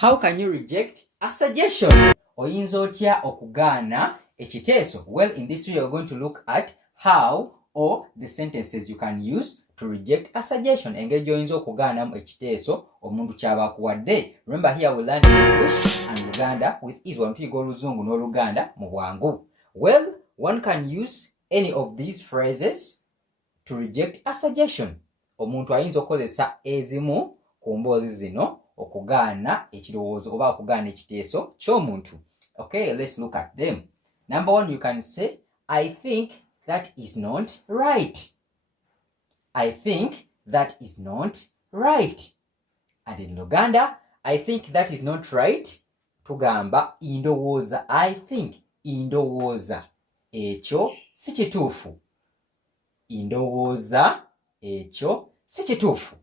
How can you reject a suggestion? Oyinza otya okugaana ekiteeso? Well, in this video, we're going to look at how or the sentences you can use to reject a suggestion. Engeri gy'oyinza okugaanamu ekiteeso omuntu ky'aba akuwadde. Remember, here we learn English and Luganda with ease. Wampiga Oluzungu n'Oluganda mu bwangu. Well, one can use any of these phrases to reject a suggestion. Omuntu ayinza okukozesa ezimu ku mboozi zino okugaana ekirowoozo oba okugaana ekiteeso ky'omuntu. Okay, let's look at them. Number one, you can say, I think that is not right. I think that is not right. And in Luganda, I think that is not right. Tugamba indowooza. I think indowooza. Ekyo si kituufu. Indowooza. Ekyo si kituufu.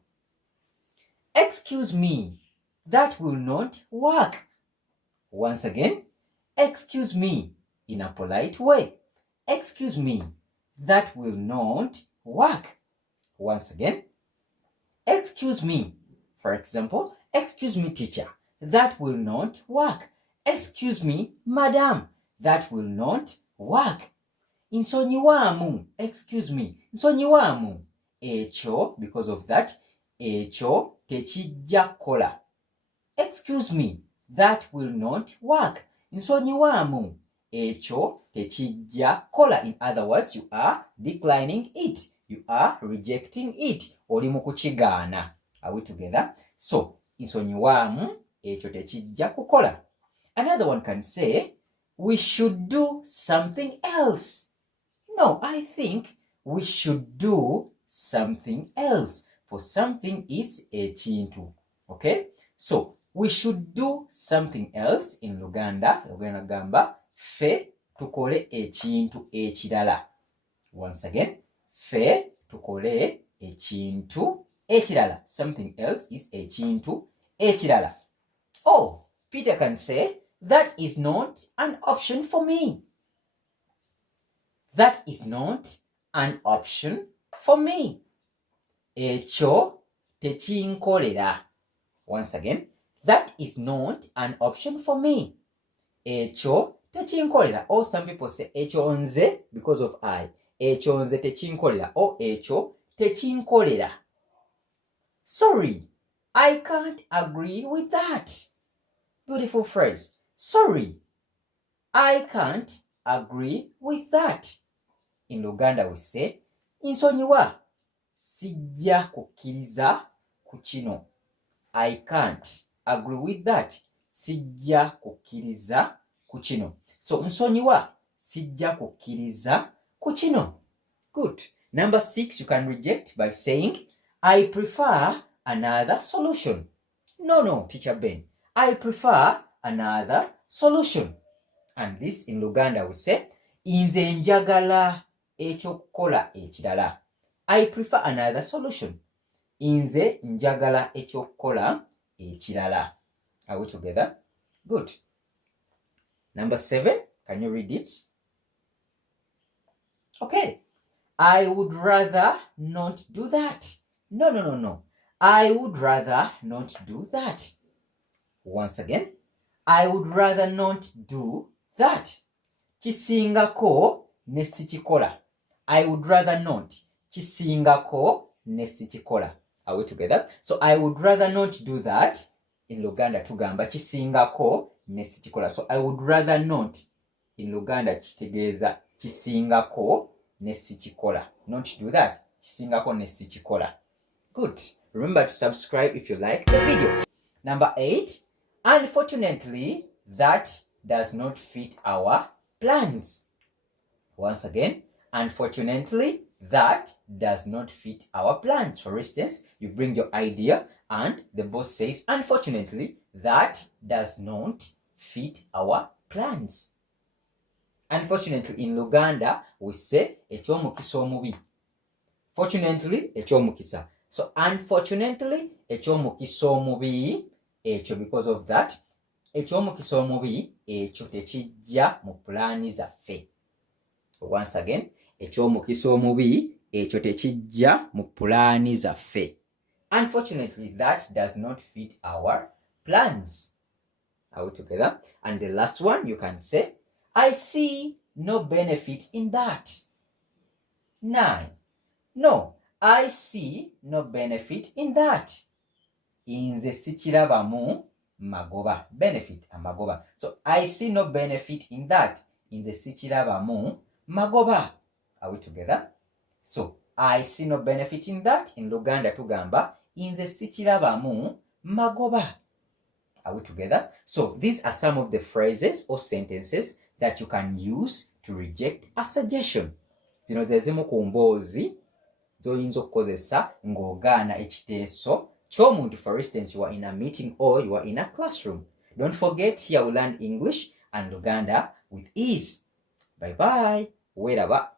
Excuse me, that will not work. Once again, excuse me in a polite way. Excuse me, that will not work. Once again, excuse me. For example, excuse me, teacher, that will not work. Excuse me, madam, that will not work. Nsonyiwaamu, excuse me, nsonyiwaamu. Ekyo, because of that, ekyo tekijja kukola. Excuse me, that will not work. Nsonyiwaamu, ekyo tekijja kukola. In other words, you are declining it. You are rejecting it. Oli mu kukigaana. Are we together? So, nsonyiwaamu, ekyo tekijja kukola. Another one can say, we should do something else. No, I think we should do something else. For something is ekintu. Okay? So, we should do something else. In Luganda, Luganda gamba, fe tukole ekintu ekirala. Once again, fe tukole ekintu ekirala. Something else is ekintu ekirala. Oh, Peter can say, that is not an option for me. That is not an option for me. Ekyo tekinkolera. Once again, that is not an option for me. Ekyo tekinkolera. Or some people say ekyo nze because of I. Ekyo nze tekinkolera. Or ekyo tekinkolera. Sorry, I can't agree with that. Beautiful phrase. Sorry, I can't agree with that. In Luganda we say, nsonyiwa, sijja kukkiriza ku kino. I can't agree with that. Sijja kukkiriza ku kino. So, nsonyiwa, sijja kukkiriza ku kino. Good. Number 6, you can reject by saying, I prefer another solution. No, Teacher Ben. I prefer another solution. And this in Luganda we say, Nze njagala ekyokukola ekirala. I prefer another solution. Nze njagala ekyokukola ekirala. Are we together? Good. Number 7, can you read it? Okay. I would rather not do that. No. I would rather not do that. Once again, I would rather not do that. Kisingako ne sikikola. I would rather not. Kisingako ne sikikola. Are we together? So I would rather not do that. In Luganda tugamba kisingako ne sikikola. So I would rather not. In Luganda kitegeeza kisingako ne sikikola. Not do that. Kisingako ne sikikola. Good. Remember to subscribe if you like the video. Number 8. Unfortunately, that does not fit our plans. Once again, unfortunately, that does not fit our plans. For instance, you bring your idea and the boss says, unfortunately, that does not fit our plans. Unfortunately, in Luganda, we say, ekyomukisa omubi. Fortunately, ekyomukisa. So, unfortunately, ekyomukisa omubi, ekyo because of that, ekyomukisa omubi, ekyo tekijja mu pulaani zaffe. Once again, ekyomukisa omubi, ekyo tekijja mu pulaani zaffe. Unfortunately, that does not fit our plans. Are we together? And the last one, you can say, I see no benefit in that. 9. No, I see no benefit in that. Inze sikirabamu magoba. Benefit amagoba. So, I see no benefit in that. Inze sikirabamu magoba. Are we together? So, I see no benefit in that. In Luganda tugamba, inze sikirabamu magoba. Are we together? So, these are some of the phrases or sentences that you can use to reject a suggestion. Zino ze zimu ku mboozi z'oyinza okukozesa ng'ogaana ekiteeso ky'omuntu. For instance, you are in a meeting or you are in a classroom. Don't forget, here we learn English and Luganda with ease. Bye bye. Weraba.